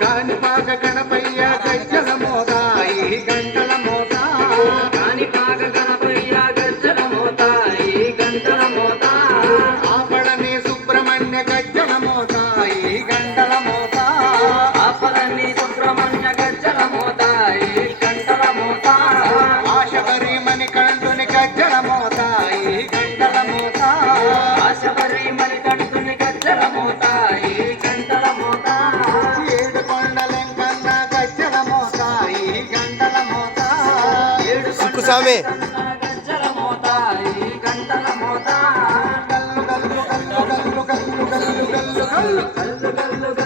కాణిపాక గణపయ్య గజ్జల మోత ఈ గంటల మోత కాణిపాక గణపయ్య గజ్జల మోత ఈ గంటల మోత ఆపడని సుబ్రహ్మణ్య గజ్జల మోత ఈ గంటల మోత ఆపడని సుబ్రహ్మణ్య గజ్జల మోత ఈ గంటల మోత ఆశబరి మణికంఠుని గజ్జల మోత ఈ గంటల మోత ఆశబరి మణికంఠుని గజ్జల మోత ఈ గంటల మోత ఏడు కొండలెంకన్న గజ్జల మోత ఈ గంటల మోత ఏడు స్వామి గజ్జల మోత ఈ గంటల మోత గల్లు గల్లు గల్లు గల్లు గల్లు గల్లు గల్లు గల్లు గల్లు గల్లు